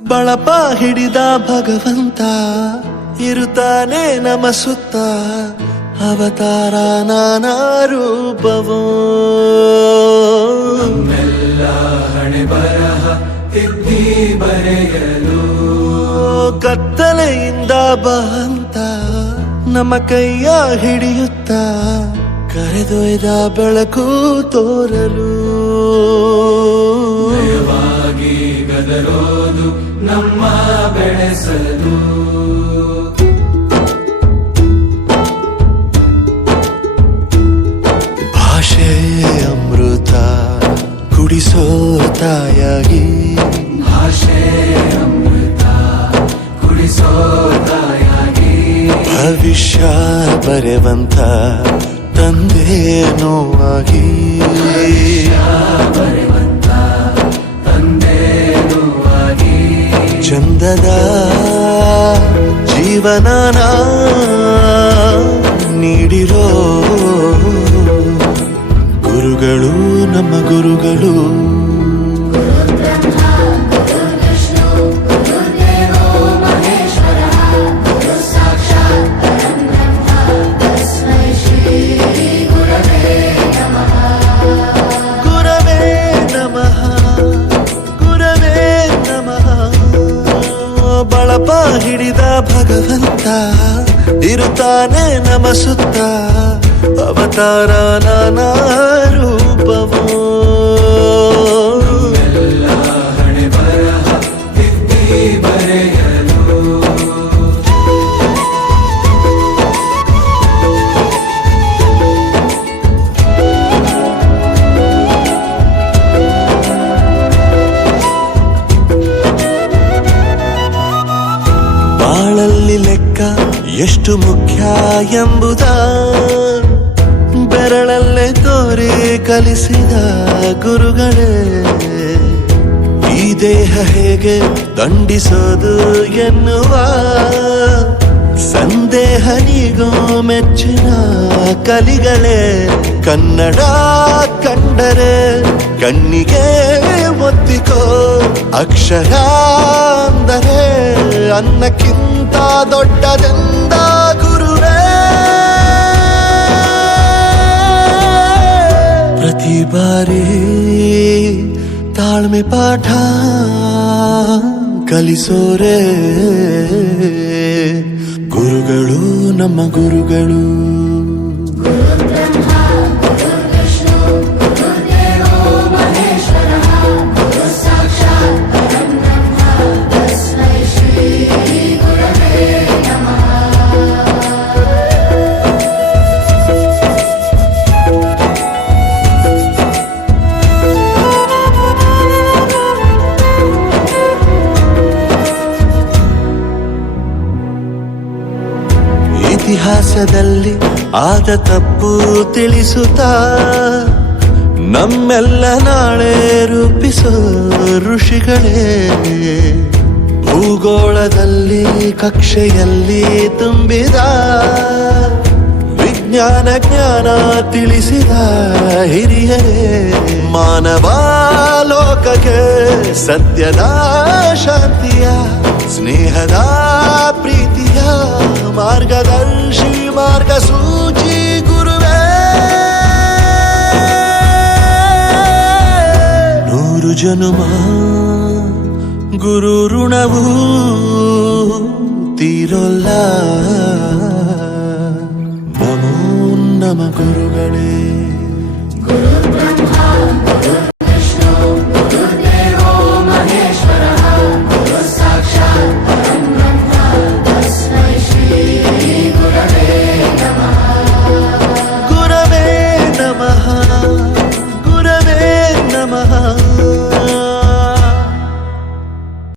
ಬಳಪ ಹಿಡಿದ ಭಗವಂತ ಇರುತ್ತಾನೆ ನಮ ಸುತ್ತ, ಅವತಾರ ನಾನಾ ರೂಪವೋ. ನಮ್ಮೆಲ್ಲ ಹಣೆ ಬರಹ ತಿದ್ದಿ ಬರೆಯಲು ಕತ್ತಲೆಯಿಂದ ಬಹಂತ ನಮ್ಮ ಕೈಯ ಹಿಡಿಯುತ್ತ, ಕರೆದೊಯ್ದ ಬೆಳಕು ತೋರಲು. ನಯವಾಗಿ ಗದರೋದು ನಮ್ಮ ಬೆಳೆಸಲು. ಭಾಷೆ ಅಮೃತ ಕುಡಿಸೋ ತಾಯಾಗಿ, ಭಾಷೆ ಅಮೃತ ಕುಡಿಸೋ ತಾಯಾಗಿ, ಭವಿಷ್ಯ ಬರೆವಂತ ತಂದೇನೋ ಆಗಿ, ಬರೆವಂತ ತಂದೇನೂ ಆಗಿ, ಚಂದದ ಜೀವನನ ನೀಡಿರೋ ಗುರುಗಳು ನಮ್ಮ ಗುರುಗಳು. ಬಳಪ ಹಿಡಿದ ಭಗವಂತ ಇರುತ್ತಾನೆ ನಮ ಸುತ್ತ, ಅವತಾರ ನಾನಾ ರೂಪವೋ. ಎಲ್ಲ ಹಣೆ ಬರಹ ತಿದ್ದಿ ಬರೆಯಲು. ಬಾಳಲ್ಲಿ ಲೆಕ್ಕ ಎಷ್ಟು ಮುಖ್ಯ ಎಂಬುದ ಬೆರಳಲ್ಲೇ ತೋರಿ ಕಲಿಸಿದ ಗುರುಗಳೇ. ಈ ದೇಹ ಹೇಗೆ ದಂಡಿಸೋದು ಎನ್ನುವ ಸಂದೇಹ ನೀಗೋ ಮೆಚ್ಚಿನ ಕಲಿಗಳೇ. ಕನ್ನಡ ಕಂಡರೆ ಕಣ್ಣಿಗೆ ಒತ್ತಿಕೋ, ಅಕ್ಷರ ಅಂದರೆ ಅನ್ನಕ್ಕಿಂತ ದೊಡ್ಡದೆಂದ ಗುರುವೇ. ಪ್ರತಿ ಬಾರಿ ತಾಳ್ಮೆ ಪಾಠ ಕಲಿಸೋರೆ ಗುರುಗಳು ನಮ್ಮ ಗುರುಗಳು. ಇತಿಹಾಸದಲ್ಲಿ ಆದ ತಪ್ಪು ತಿಳಿಸುತ್ತಾ ನಮ್ಮೆಲ್ಲ ನಾಳೆ ರೂಪಿಸೋ ಋಷಿಗಳೇ. ಭೂಗೋಳದಲ್ಲಿ ಕಕ್ಷೆಯಲ್ಲಿ ತುಂಬಿದ ವಿಜ್ಞಾನ ಜ್ಞಾನ ತಿಳಿಸಿದ ಹಿರಿಯರೇ. ಮಾನವ ಲೋಕಕ್ಕೆ ಸತ್ಯದ ಶಾಂತಿಯ ಸ್ನೇಹದ ಪ್ರೀತಿಯ ಮಾರ್ಗದರ್ಶಿ ಮಾರ್ಗಸೂಚಿ ಗುರುವೇ. 100 ಜನುಮ ಗುರು ಋಣವು ತೀರೋಲ್ಲ. ನಮೋ ನಮ ಗುರುಗಳೇ.